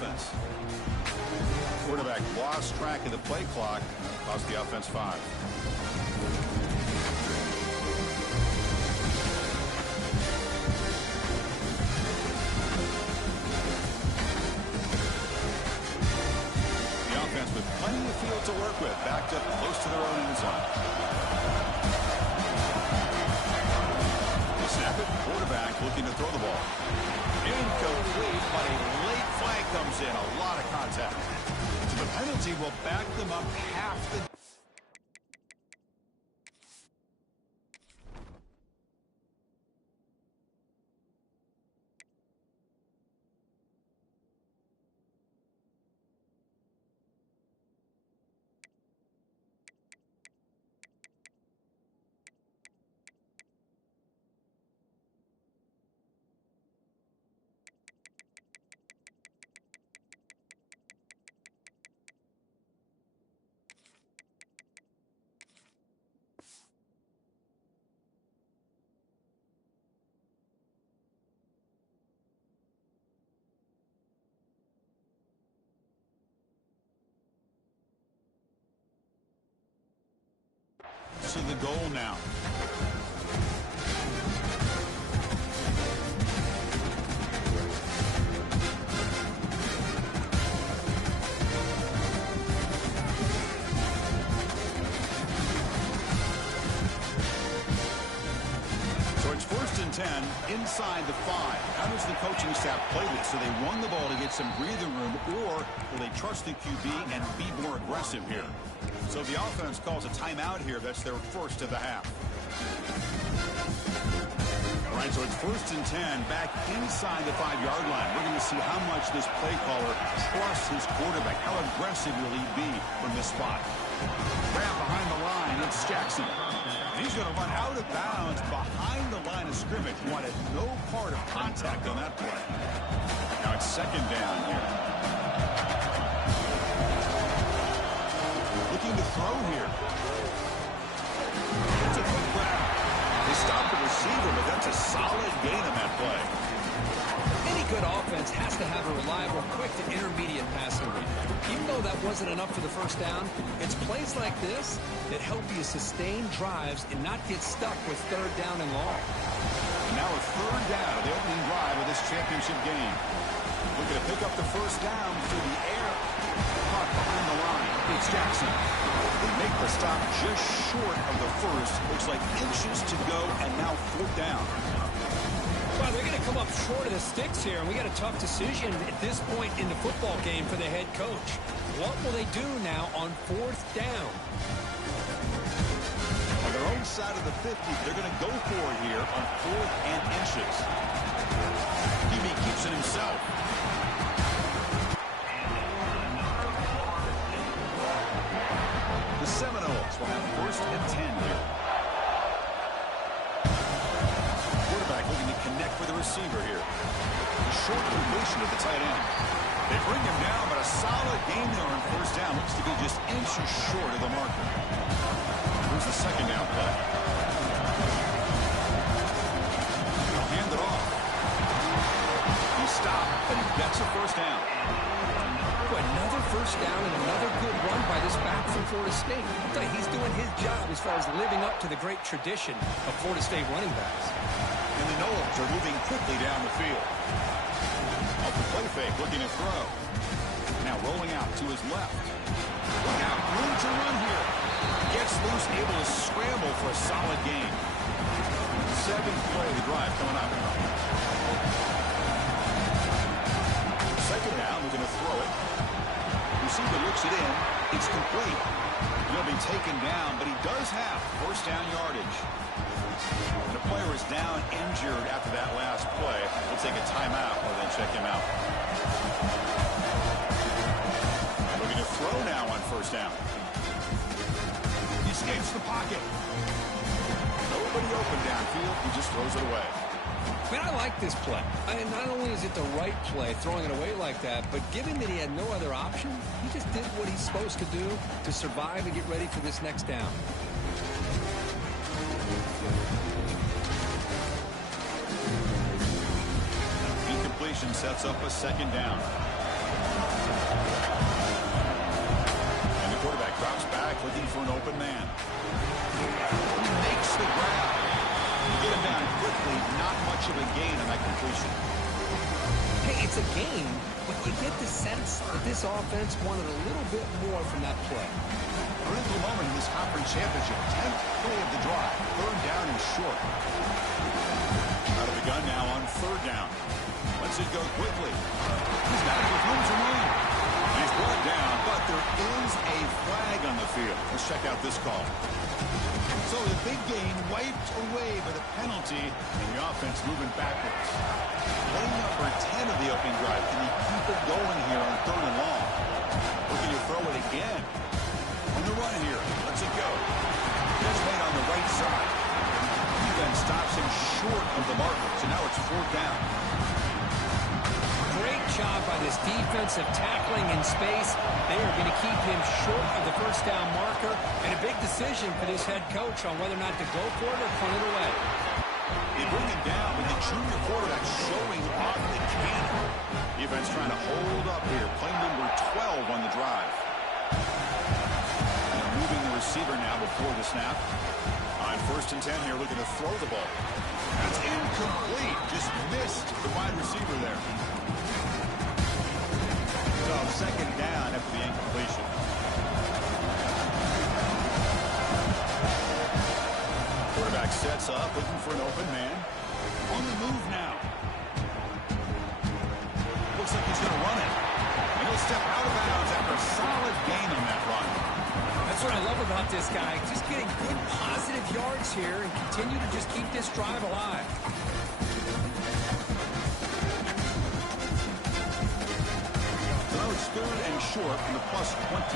offense. Quarterback lost track of the play clock, cost the offense 5. The offense with plenty of field to work with, backed up close to their own end zone. They snap it, quarterback looking to throw the ball. Incomplete, but a late flag comes in. A lot of contact. So the penalty will back them up half the... To the goal now. So it's 1st and 10 inside the 5. How does the coaching staff play this? So they run the ball to get some breathing room, or will they trust the QB and be more aggressive here? So the offense calls a timeout here. That's their first of the half. All right, so it's 1st and 10 back inside the 5-yard line. We're going to see how much this play caller trusts his quarterback. How aggressive will he be from this spot? Grab behind the line. It's Jackson. And he's going to run out of bounds behind the line of scrimmage. Wanted no part of contact on that play. Now it's 2nd down here. Looking to throw here. It's a quick grab. They stopped the receiver, but that's a solid gain on that play. Any good offense has to have a reliable, quick to intermediate passing game. Even though that wasn't enough for the first down, it's plays like this that help you sustain drives and not get stuck with 3rd down and long. And now a 3rd down of the opening drive of this championship game. Looking to pick up the 1st down through the air. Caught behind the line. It's Jackson. They make the stop just short of the 1st. Looks like inches to go, and now 4th down. Well, they're going to come up short of the sticks here, and we got a tough decision at this point in the football game for the head coach. What will they do now on 4th down? On their own side of the 50, they're going to go for it here on 4th and inches. QB keeps it himself. The Seminoles will have 1st and 10 here. Quarterback looking to connect with the receiver here. A short completion of the tight end. They bring him down, but a solid gain there on 1st down. Looks to be just inches short of the marker. Here's the 2nd down play. They'll hand it off. He stopped, but he gets a 1st down. Another 1st down and another good run by this back from Florida State. I'll tell you, he's doing his job as far as living up to the great tradition of Florida State running backs. And the Noles are moving quickly down the field. Off the play fake, looking to throw. Now rolling out to his left. Look out, room to run here. Gets loose, able to scramble for a solid gain. 7th play of the drive coming up. 2nd down, we're going to throw it. Receiver looks it in. It's complete. He'll be taken down, but he does have 1st down yardage. And the player is down injured after that last play. We'll take a timeout and then check him out. Looking to throw now on 1st down. He escapes the pocket. Nobody open downfield. He just throws it away. Man, I like this play. Not only is it the right play, throwing it away like that, but given that he had no other option, he just did what he's supposed to do to survive and get ready for this next down. Incompletion sets up a 2nd down. just that this offense wanted a little bit more from that play. Critical moment in this conference championship. 10th play of the drive. Third down and short. Out of the gun now on third down. Lets it go quickly. He's got it with room to run. He's brought down, but there is a flag on the field. Let's check out this call. So the big gain wiped away by the penalty, and the offense moving backwards. Play number 10 of the opening drive. Can he keep it going here on third and long? Or can you throw it again? On the run here. Let's it go. That's made on the right side. He then stops him short of the marker. So now it's fourth down. Great job by this defensive tackling in space. They are going to keep him short of the first down marker. And a big decision for this head coach on whether or not to go for it or punt it away. They bring him down with the junior quarterback showing off the cannon. Defense trying to hold up here. Play number 12 on the drive. And moving the receiver now before the snap. On first and 10 here, looking to throw the ball. That's incomplete. Just missed the wide receiver there. So second down after the incompletion. Quarterback sets up, looking for an open man. On the move now. Looks like he's going to run it. And he'll step out of bounds after a solid gain on that run. That's what I love about this guy. Just getting good positive yards here and continue to just keep this drive alive. Now it's third and short from the plus 24.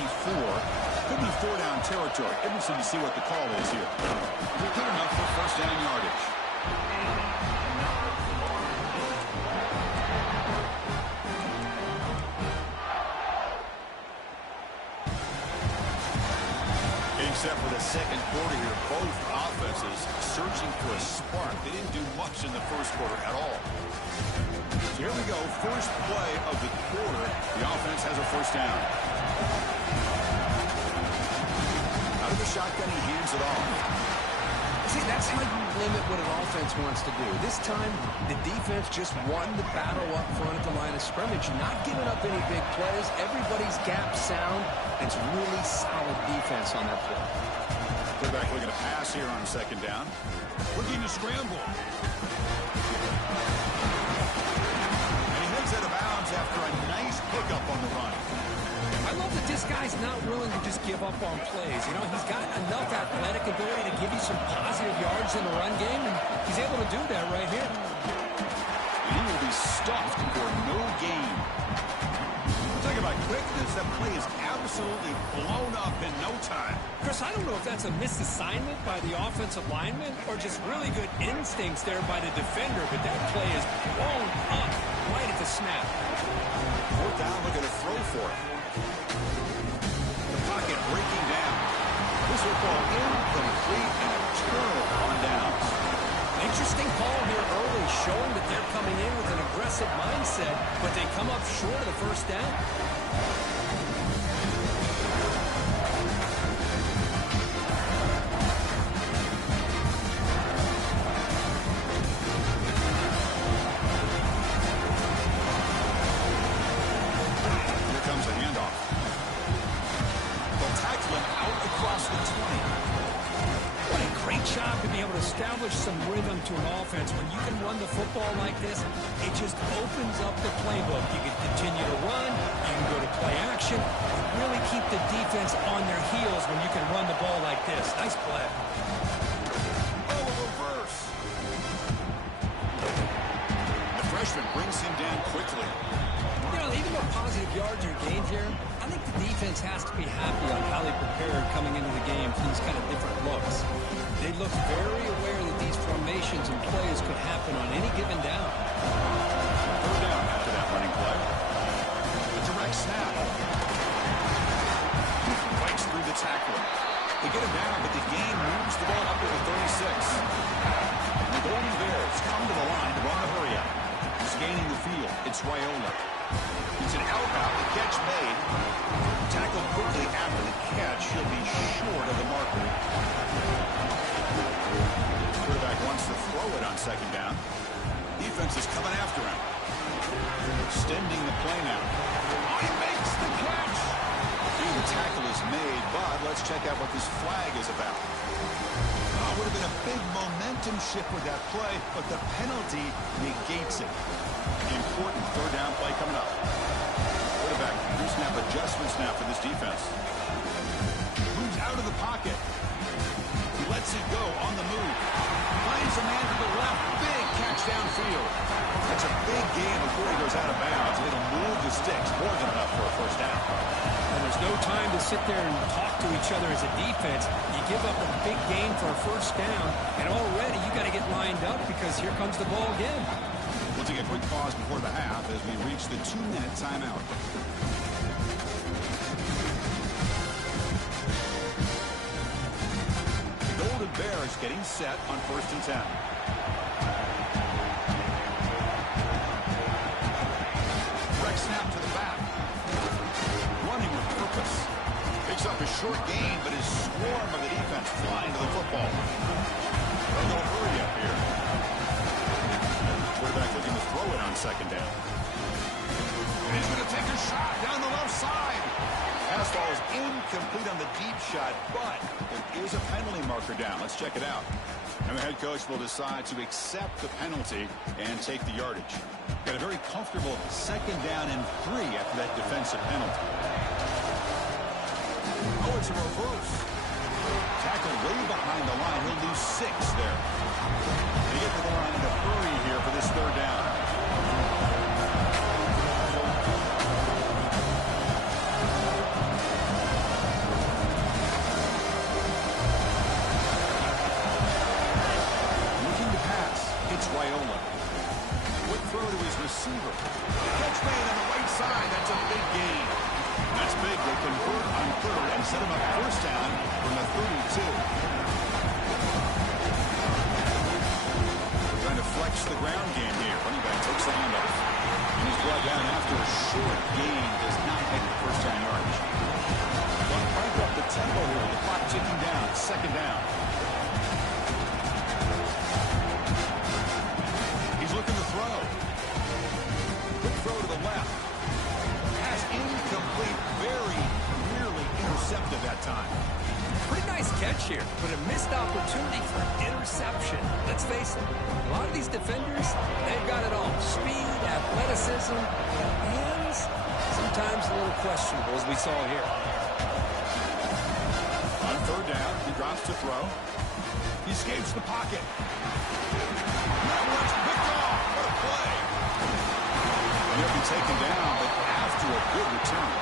Could be four down territory. Interesting to see what the call is here. Good enough for first down yardage. Except for the second quarter here, both offenses searching for a spark. They didn't do much in the first quarter at all. So here we go, first play of the quarter. The offense has a first down. Out of the shotgun, he hands it off. See, that's how you limit what an offense wants to do. This time, the defense just won the battle up front at the line of scrimmage, not giving up any big plays. Everybody's gap sound. It's really solid defense on that play. Quarterback looking to pass here on second down. Looking to scramble. And he heads out of bounds after a nice pickup on the run. I love that this guy's not willing to just give up on plays. You know, he's got enough athletic ability to give you some positive yards in the run game, and he's able to do that right here. And he will be stuffed for no gain. Talk about quickness. That play is absolutely blown up in no time. Chris, I don't know if that's a misassignment by the offensive lineman or just really good instincts there by the defender, but that play is blown up right at the snap. Fourth down, looking to throw for it. The pocket breaking down. This will fall incomplete and a turnover on downs. Interesting call here early, showing that they're coming in with an aggressive mindset, but they come up short of the first down. Here comes a handoff. They'll tackle him out across the 20. What a great job to be able to establish some rhythm to an offense. When you can run the football like this, it just opens up the playbook. You can continue to run, you can go to play action, really keep the defense on their heels when you can run the ball like this. Nice play. Oh, a reverse. The freshman brings him down quickly. You know, even though positive yards are gained here, I think the defense has to be happy on how they prepared coming into the game for these kind of different looks. They look very aware that these formations and plays could happen on any given down. Third down after that running play. A direct snap. Breaks through the tackler. They get him down, but the game moves the ball up to the 36. And the Golden Bears come to the line to run the hurry up. He's gaining the field. It's Raiola. It's an out-route. The catch made. Tackled quickly after the catch. He'll be short of the marker. Quarterback wants to throw it on second down. Defense is coming after him. Extending the play now. Oh, he makes the catch. The tackle is made, but let's check out what this flag is about. Would have been a big momentum shift with that play, but the penalty negates it. Important third down play coming up. Quarterback, pre-snap adjustments now for this defense. Moves out of the pocket. He lets it go on the move. Finds a man to the left. Big catch downfield. That's a big gain before he goes out of bounds. It'll move the sticks. More than enough for a first down. And there's no time to sit there and talk to each other as a defense. You give up a big gain for a first down, and already you got to get lined up because here comes the ball again. We'll take a quick pause before the half as we reach the 2-minute timeout. The Golden Bears getting set on 1st and 10. Direct snap to the back. Running with purpose. Picks up a short gain, but his swarm of the defense flying to the football. They'll go hurry up here. Quarterback looking to throw it on 2nd down. And he's going to take a shot down the left side. Pass ball is incomplete on the deep shot, but there is a penalty marker down. Let's check it out. And the head coach will decide to accept the penalty and take the yardage. Got a very comfortable 2nd down and 3 after that defensive penalty. Oh, it's a reverse. Tackle way behind the line. He'll lose 6 there. They get to the line in a hurry here for this 3rd down. Looking to pass. It's Raiola. Quick throw to his receiver. Catch made on the right side. That's a big gain. That's big. They convert on 3rd and set him up 1st down from the 32. Trying to flex the ground game here. Running back takes the handoff. And he's brought down after a short gain. Does not make the 1st down yardage. But crank up the tempo here. The clock ticking down. 2nd down. He's looking to throw. Quick throw to the left. Pass incomplete. Very nearly intercepted that time. Pretty nice catch here, but a missed opportunity for an interception. Let's face it, a lot of these defenders, they've got it all. Speed, athleticism, hands, sometimes a little questionable, as we saw here. On 3rd down, he drops to throw. He escapes the pocket. That one's picked off. What a play. He'll be taken down, but after a good return.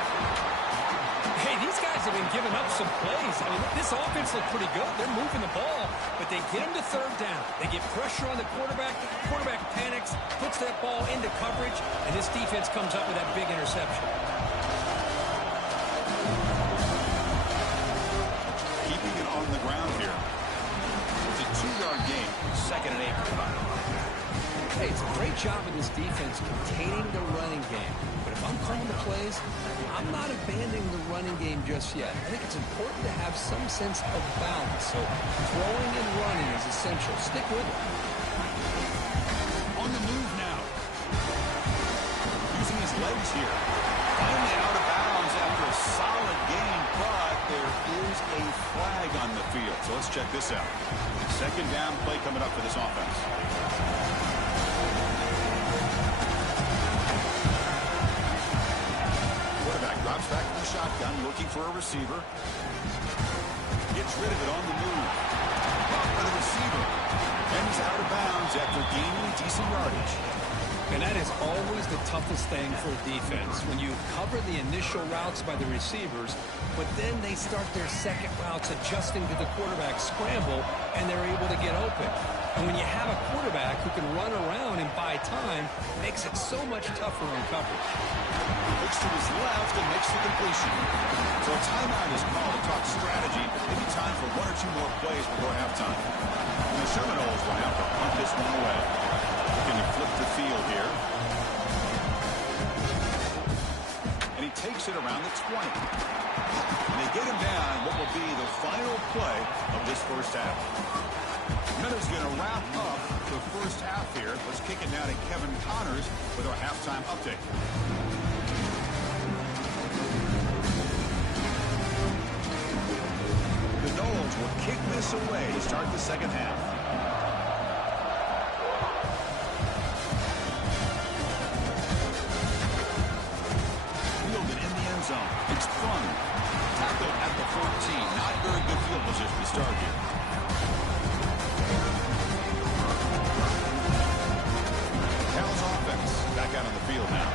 Hey, these guys have been giving up some plays. I mean, this offense looked pretty good. They're moving the ball, but they get him to 3rd down. They get pressure on the quarterback. The quarterback panics, puts that ball into coverage, and this defense comes up with that big interception. Keeping it on the ground here. It's a 2-yard gain, 2nd and 8. Hey, it's a great job of this defense containing the running game. But if I'm calling the plays, I'm not abandoning the running game just yet. I think it's important to have some sense of balance. So throwing and running is essential. Stick with it. On the move now. Using his legs here. Finally out of bounds after a solid gain, but there is a flag on the field. So let's check this out. 2nd down play coming up for this offense. Drops back to the shotgun, looking for a receiver. Gets rid of it on the move. Caught by the receiver. And he's out of bounds after gaining decent yardage. And that is always the toughest thing for a defense, when you cover the initial routes by the receivers, but then they start their second routes adjusting to the quarterback scramble, and they're able to get open. And when you have a quarterback who can run around and buy time, it makes it so much tougher on coverage. Looks to his left and makes the completion. So a timeout is called to talk strategy. Maybe time for 1 or 2 more plays before halftime. And the Seminoles will have to punt this one away. Can he flip the field here? And he takes it around the 20. And they get him down what will be the final play of this first half. Minutes going to wrap up the first half here. Let's kick it now to Kevin Connors with our halftime update. points away to start the second half. Fielded in the end zone. It's fun. Tackled at the 14. Not very good field position to start here. Cal's offense back out on the field now.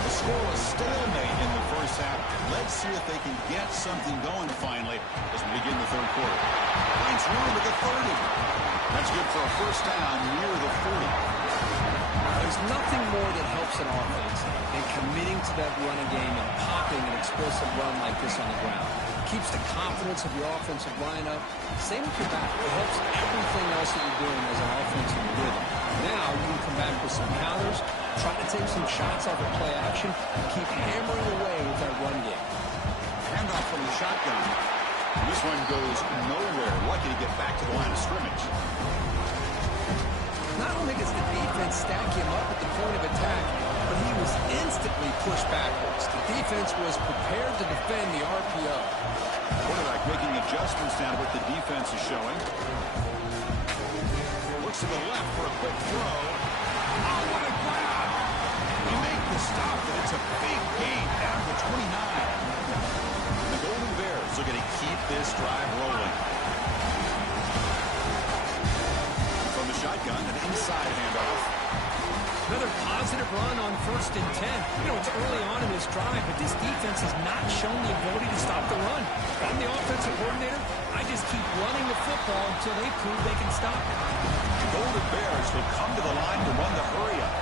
The score was stalemate in the first half. Let's see if they can get something going finally as we begin the third quarter. Finds room at the 30. That's good for a first down near the 40. There's nothing more that helps an offense than committing to that running game and popping an explosive run like this on the ground. It keeps the confidence of your offensive lineup. Same with your back. It helps everything else that you're doing as an offensive rhythm. Now you can come back with some counters, try to take some shots off of play action, and keep hammering away with that run game. Handoff from the shotgun. This one goes nowhere. Lucky to get back to the line of scrimmage. Not only does the defense stack him up at the point of attack, but he was instantly pushed backwards. The defense was prepared to defend the RPO. Quarterback making adjustments now to what the defense is showing. Looks to the left for a quick throw. Oh, what a grab! They make the stop, and it's a big gain down to 29. The Golden Bears are going to keep this drive rolling. From the shotgun, an inside handoff. Another positive run on 1st and 10. You know, it's early on in this drive, but this defense has not shown the ability to stop the run. If I'm the offensive coordinator, I just keep running the football until they prove they can stop it. The Golden Bears will come to the line to run the hurry-up.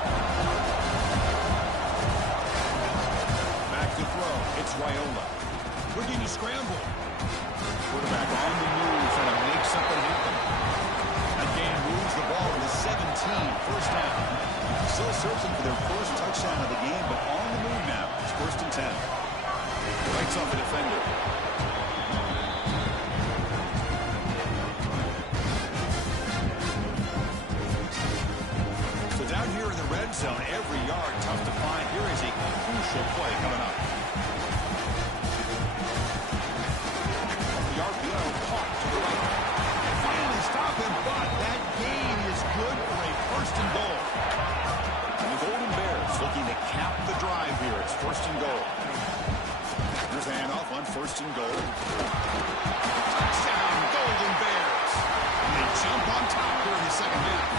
Back to throw. It's Raiola. Looking to scramble. Quarterback on the move, trying to make something happen. That gain moves the ball to the 17. First down. Still searching for their first touchdown of the game, but on the move now. It's 1st and 10. Fights off a defender. So down here in the red zone, every yard tough to find. Here is a crucial play coming up. The RPO caught to the right. And finally stop him, but that gain is good for a 1st and goal. And the Golden Bears looking to cap the drive here. It's 1st and goal. Here's the handoff on 1st and goal. Touchdown, Golden Bears. And they jump on top here in the second half.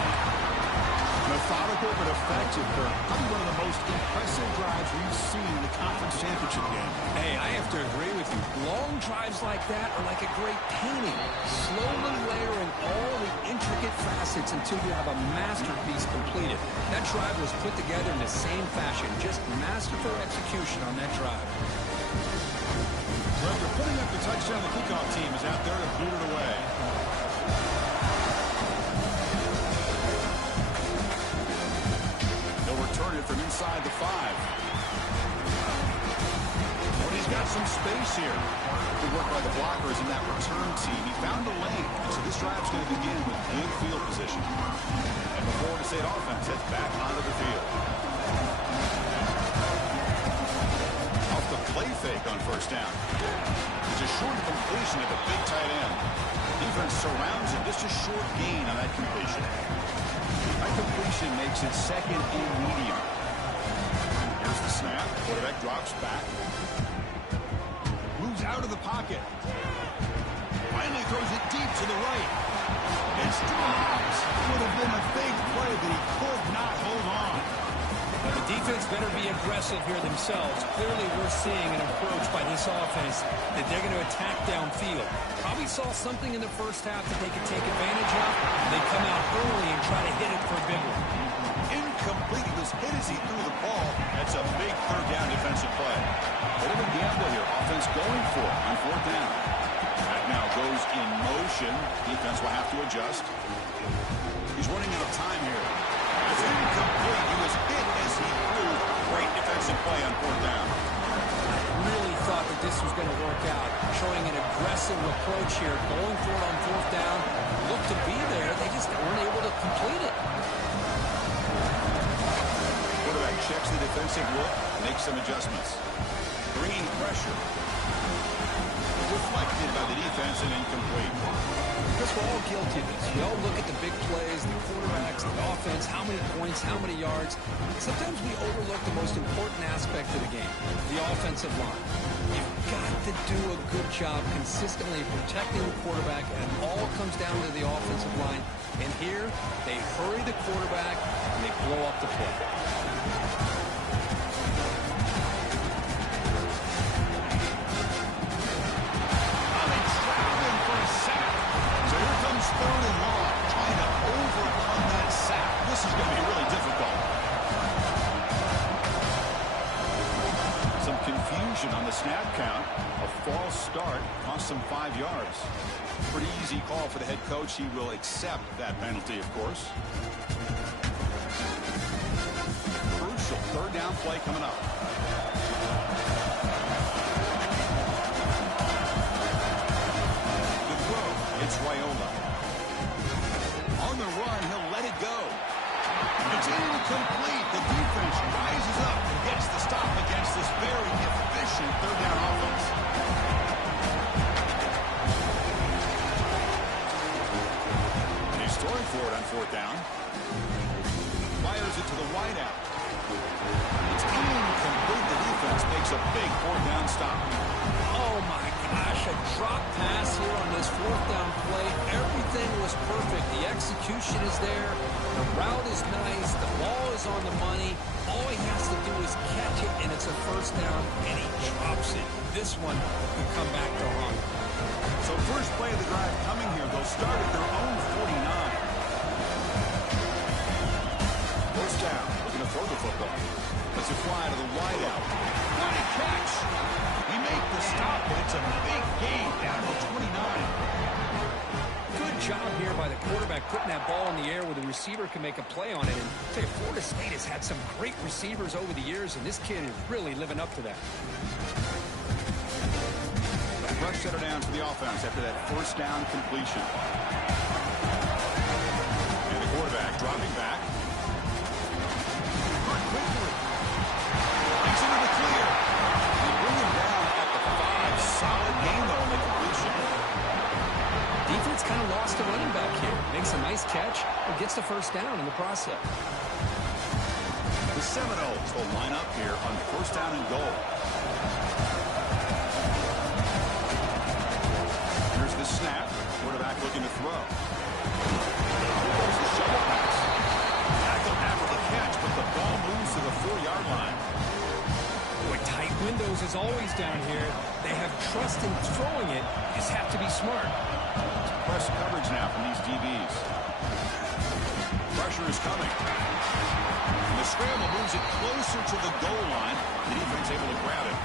Methodical but effective, Kirk. Probably one of the most impressive drives we've seen in the conference championship game. Hey, I have to agree with you. Long drives like that are like a great painting. Slowly layering all the intricate facets until you have a masterpiece completed. That drive was put together in the same fashion. Just masterful execution on that drive. Well, they're putting up the touchdown. The kickoff team is out there to boot it away. Return it from inside the 5. But he's got some space here. Good work by the blockers in that return team. He found a lane, and so this drive's going to begin with good field position. And the Florida State offense heads back onto the field. Off the play fake on 1st down. It's a short completion at the big tight end. Defense surrounds him. Just a short gain on that completion. That completion makes it 2nd and medium. Here's the snap. Quarterback drops back. Moves out of the pocket. Finally throws it deep to the right. It's dropped. Would have been a big play, but he could not hold on. Now, the defense better be aggressive here themselves. Clearly, we're seeing an approach by this offense that they're going to attack downfield. Probably saw something in the first half that they could take advantage of. They come out early and try to hit it for a big one. Incomplete. He was hit as he threw the ball. That's a big 3rd down defensive play. Bit of a gamble here. Offense going for it on 4th down. That now goes in motion. Defense will have to adjust. He's running out of time here. It's incomplete. He was hit as he threw. Great defensive play on 4th down. Really thought that this was going to work out. Showing an aggressive approach here. Going for it on 4th down. Looked to be there. They just weren't able to complete it. Quarterback checks the defensive look. Makes some adjustments. Bringing pressure. Deflected by the defense and incomplete. Just we're all guilty of this. We all look at the big plays, the quarterbacks, the offense, how many points, how many yards. Sometimes we overlook the most important aspect of the game, the offensive line. You've got to do a good job consistently protecting the quarterback, and it all comes down to the offensive line. And here, they hurry the quarterback, and they blow up the play. Third and long, trying to overcome that sack. This is going to be really difficult. Some confusion on the snap count. A false start cost him 5 yards. Pretty easy call for the head coach. He will accept that penalty, of course. Crucial third down play coming up. Good throw. It's Raiola. On the run, he'll let it go. It's incomplete. The defense rises up and gets the stop against this very efficient third down offense. And he's throwing for it on fourth down. Fires it to the wideout. It's incomplete. The defense makes a big fourth down stop. Oh, my gosh, a drop pass here on this fourth down play. Everything was perfect. The execution is there. The route is nice. The ball is on the money. All he has to do is catch it, and it's a first down, and he drops it. This one could come back to haunt. So first play of the drive coming here. They'll start at their own 49. First down, looking to throw the football. Let's a fly to the wideout. What a catch! We make the stop, and it's a big gain down to 29. Good job here by the quarterback putting that ball in the air where the receiver can make a play on it. And I tell you, Florida State has had some great receivers over the years, and this kid is really living up to that. Rush shut her down for the offense after that first down completion. And the quarterback dropping back. Quickly. He's into the clear. We bring him down at the 5. Solid game, though, on the completion. Defense kind of lost the running back here. Makes a nice catch, but gets the first down in the process. The Seminoles will line up here on first down and goal. Here's the snap. Quarterback looking to throw. There's the shovel pass. Tackled after the catch, but the ball moves to the 4-yard line. Boy, tight windows is always down here. They have trust in throwing it. You just have to be smart. Press coverage now from these DBs. Pressure is coming. And the scramble moves it closer to the goal line. The defense able to grab it.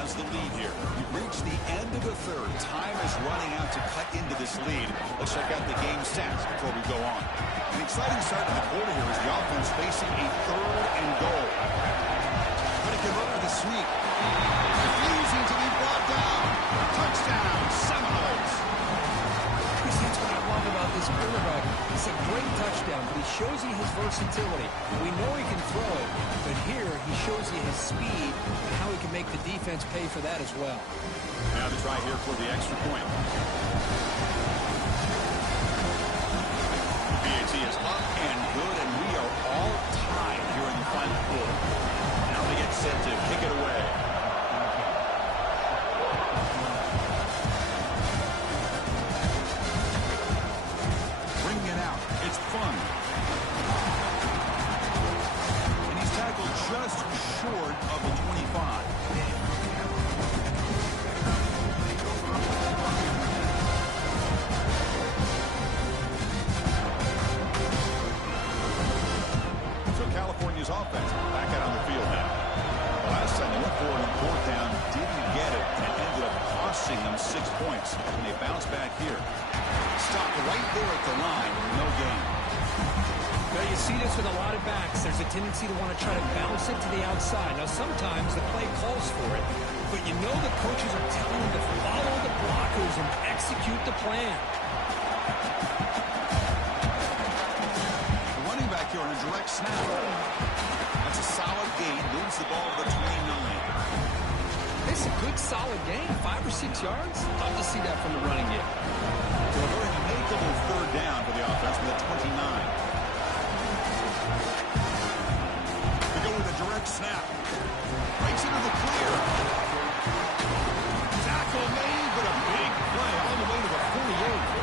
Has the lead here. We've reached the end of the third. Time is running out to cut into this lead. Let's check out the game stats before we go on. An exciting start to the quarter here as the offense facing a third and goal. Going to convert with a sweep. Refusing to be brought down. Touchdown, Seminoles. That's what I love about this quarterback. It's a great touchdown, but he shows you his versatility. We know he can throw it, but here he shows you his speed and how he can make the defense pay for that as well. Now the try here for the extra point. PAT is up and good, and we are all tied here in the final quarter. Now they get set to kick it away. It's fun. And he's tackled just short of the 25. So California's offense back out on the field now. Last time they went for it on fourth down, didn't get it, and ended up costing them 6 points. And they bounce back here. Stopped right there at the line, no gain. Well, you see this with a lot of backs. There's a tendency to want to try to bounce it to the outside. Now, sometimes the play calls for it, but you know the coaches are telling them to follow the blockers and execute the plan. here on a direct snap. That's a solid gain. Moves the ball to the 29. It's a good, solid gain. 5 or 6 yards. Tough to see that from the running game. So a very makeable third down for the offense with a 29. We go with a direct snap. Breaks into the clear. Tackle made, but a big play all the way to the 48.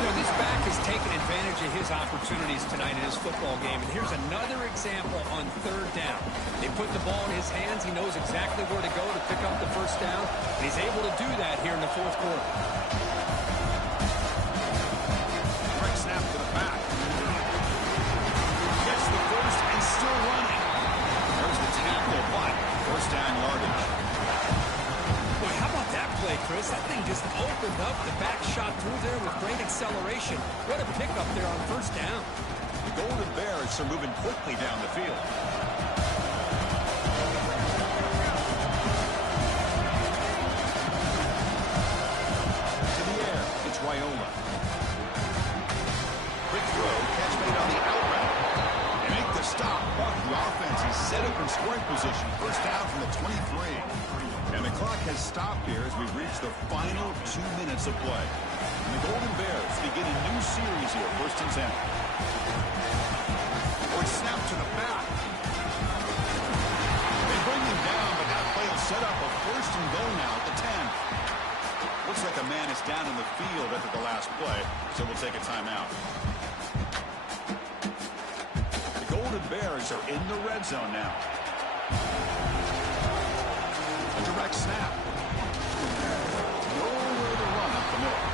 You know, this back has taken advantage of his opportunities tonight in his football game. And here's another example on third down. They put the ball in his hands. He knows exactly where to go to pick up the first down. And he's able to do that here in the fourth quarter. Direct snap to the back. Gets the first and still running. There's the tackle, but first down yardage. Boy, how about that play, Chris? That thing just opened up. The back shot through there with great acceleration. What a pickup there on first down. The Golden Bears are moving quickly down the field. To the air, it's Raiola. Quick throw, catch made on the out route. They make the stop, but the offense is set up in scoring position. First down from the 23. And the clock has stopped here as we've reached the final 2 minutes of play. And the Golden Bears begin a new series here, first and 10. Or snap to the back. They bring him down, but that play will set up a first and goal now at the 10. Looks like a man is down in the field after the last play, so we'll take a timeout. The Golden Bears are in the red zone now. A direct snap. Nowhere to run up the middle.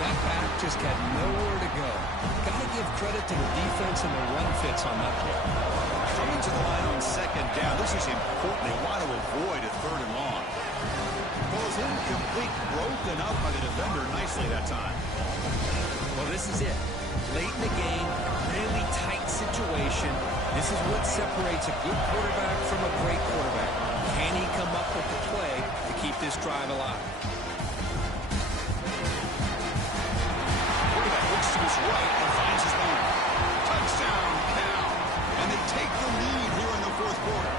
That back just had nowhere to go. Got to give credit to the defense and the run fits on that play. Coming to the line on second down. This is important. They want to avoid a third and long. Goes incomplete, broken up by the defender nicely that time. Well, this is it. Late in the game, really tight situation. This is what separates a good quarterback from a great quarterback. Can he come up with the play to keep this drive alive? Quarterback looks to his right and finds his man. Touchdown, Cal. And they take the lead here in the fourth quarter.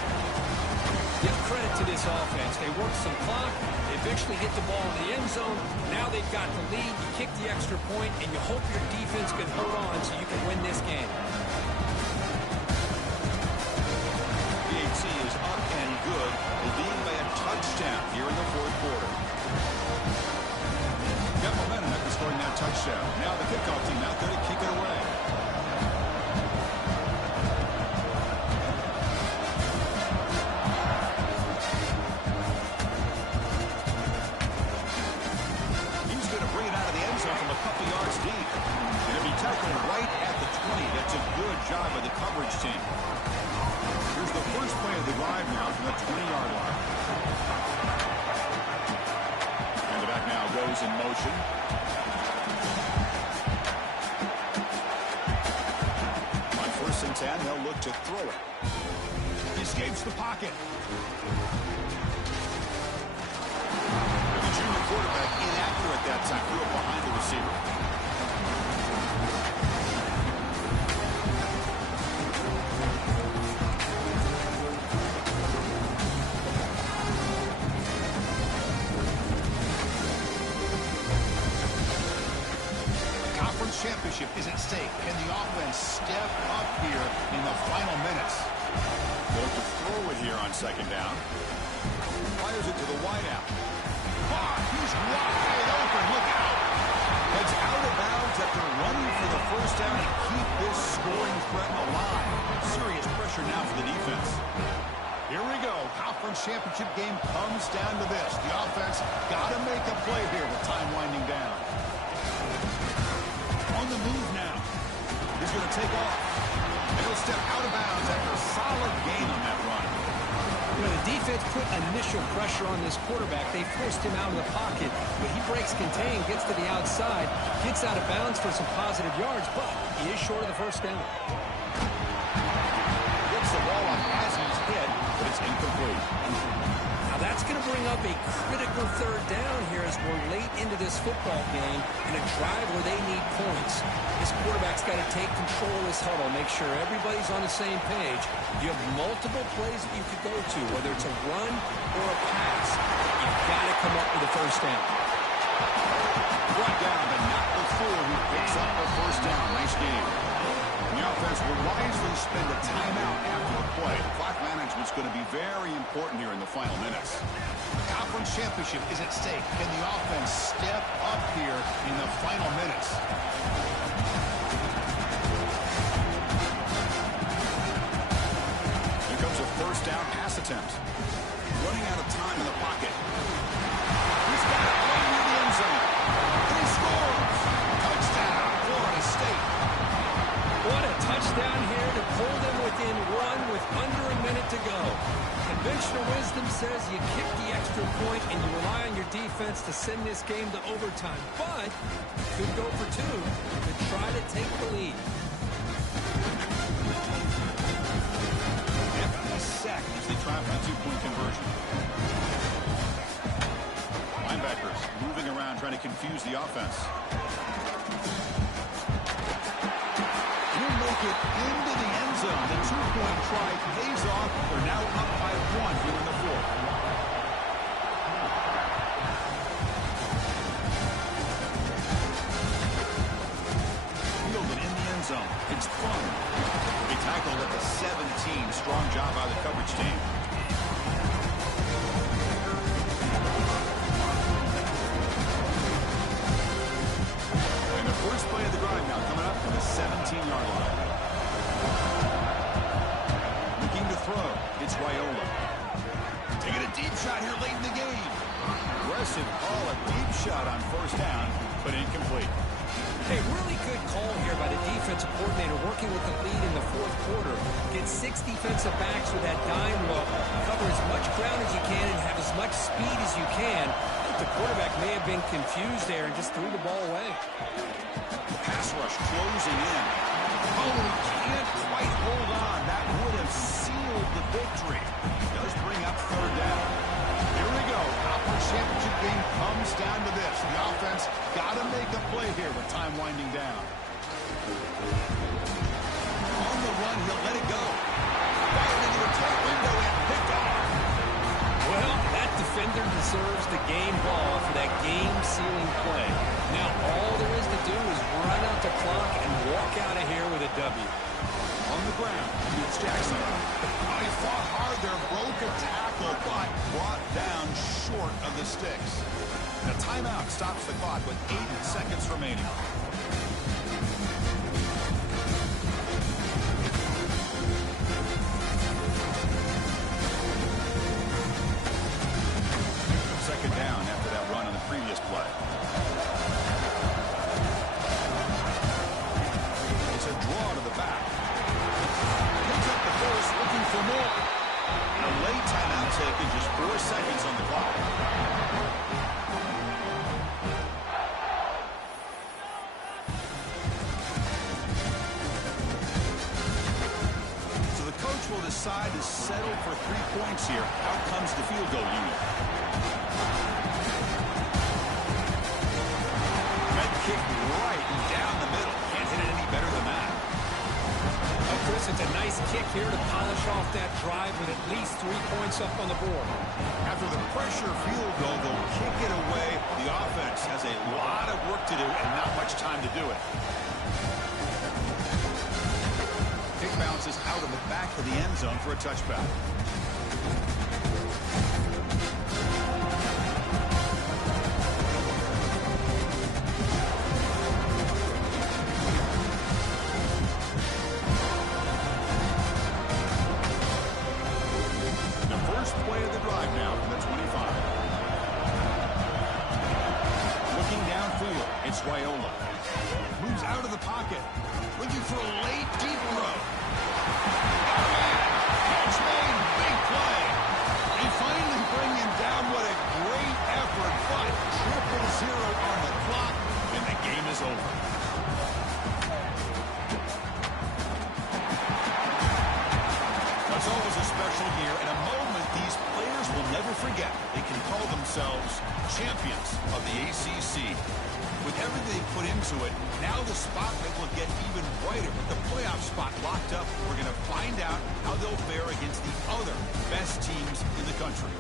Give credit to this offense. They worked some clock. They eventually hit the ball in the end zone. Now they've got the lead. You kick the extra point, and you hope your defense can hold on so you can win this game. PAT is up and good. They lead by a touchdown here in the fourth quarter. Got momentum after scoring that touchdown. Now the kickoff team out there to kick it away. He's going to bring it out of the end zone from a couple yards deep. Going to be tackled right at the 20. That's a good job by the coverage team. Here's the first play of the drive now from the 20-yard line. And the back now goes in motion. On first and 10, they'll look to throw it. He escapes the pocket. The junior quarterback inaccurate that time. Threw it behind the receiver. Championship is at stake. Can the offense step up here in the final minutes? Going to throw it here on second down. Fires it to the wideout. He's wide open. Look out. Heads out of bounds after running for the first down and keep this scoring threat alive. Serious pressure now for the defense. Here we go. Conference championship game comes down to this. The offense got to make a play here with time winding down. On the move now. He's going to take off. And he'll step out of bounds after a solid gain on that run. You know, the defense put initial pressure on this quarterback. They forced him out of the pocket, but he breaks contain, gets to the outside, gets out of bounds for some positive yards, but he is short of the first down. Gets the ball up as he's hit, but it's incomplete. Now that That's going to bring up a critical third down here as we're late into this football game in a drive where they need points. This quarterback's got to take control of this huddle, make sure everybody's on the same page. You have multiple plays that you could go to, whether it's a run or a pass. You've got to come up with a first down. Brought down, but not before he picks up the first down. Nice game. The offense will wisely spend a timeout after the play. Clock management's going to be very important here in the final minutes. The conference championship is at stake. Can the offense step up here in the final minutes? Here comes a first down pass attempt. Running out of time in the pocket. He's got it right near the end zone. And he scores! Touchdown, Florida State. What a touchdown here to pull them within one with under a minute to go. Conventional wisdom says you kick the extra point and you rely on your defense to send this game to overtime. But you could go for two to try to take the lead. Empty sack as they try for the two-point conversion. Linebackers moving around trying to confuse the offense. It into the end zone. The two-point try pays off. They're now up by one here in the fourth. Fielded in the end zone. It's fun. He tackled at the 17. Strong job by the coverage team. And the first play of the drive now coming up from the 17-yard line. Looking to throw. It's Raiola. Taking a deep shot here late in the game. Aggressive call, a deep shot on first down, but incomplete. A really good call here by the defensive coordinator working with the lead in the fourth quarter. Get 6 defensive backs with that dime look. Cover as much ground as you can and have as much speed as you can. The quarterback may have been confused there and just threw the ball away. Pass rush closing in. Oh, he can't quite hold on. That would have sealed the victory. Does bring up third down. Here we go. Conference championship game comes down to this. The offense got to make a play here with time winding down. On the run, he'll let it go. Fired into a tight window and picked off. Well, that defender deserves the game ball for that game-sealing play. Now all there is to do is run out the clock and walk out of here with a W. On the ground, it's Jackson. He fought hard there, broke a tackle, but brought down short of the sticks. The timeout stops the clock with 8 seconds remaining. Second down after that run on the previous play. It's a draw to the back. Picks up the first, looking for more. A late timeout taken, just 4 seconds on the clock. So the coach will decide to settle for 3 points here. Out comes the field goal unit. Red kick right down the middle. Can't hit it any better than that. Oh, Chris, it's a nice kick here to polish off that drive with at least 3 points up on the board. After the pressure field goal, they'll kick it away. The offense has a lot of work to do and not much time to do it. Kick bounces out of the back of the end zone for a touchback. Play of the drive now from the 25. Looking downfield, it's Raiola. Moves out of the pocket. Looking for a late deep throw. Catch made, big play. They finally bring him down. What a great effort, but 0-0 on the clock, and the game is over. That's always a special year and a moment these players will never forget. everything they put into it, now the spotlight will get even brighter. With the playoff spot locked up, we're going to find out how they'll fare against the other best teams in the country.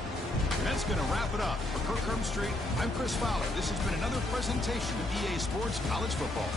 And that's going to wrap it up. For Kirk Street, I'm Chris Fowler. This has been another presentation of EA Sports College Football.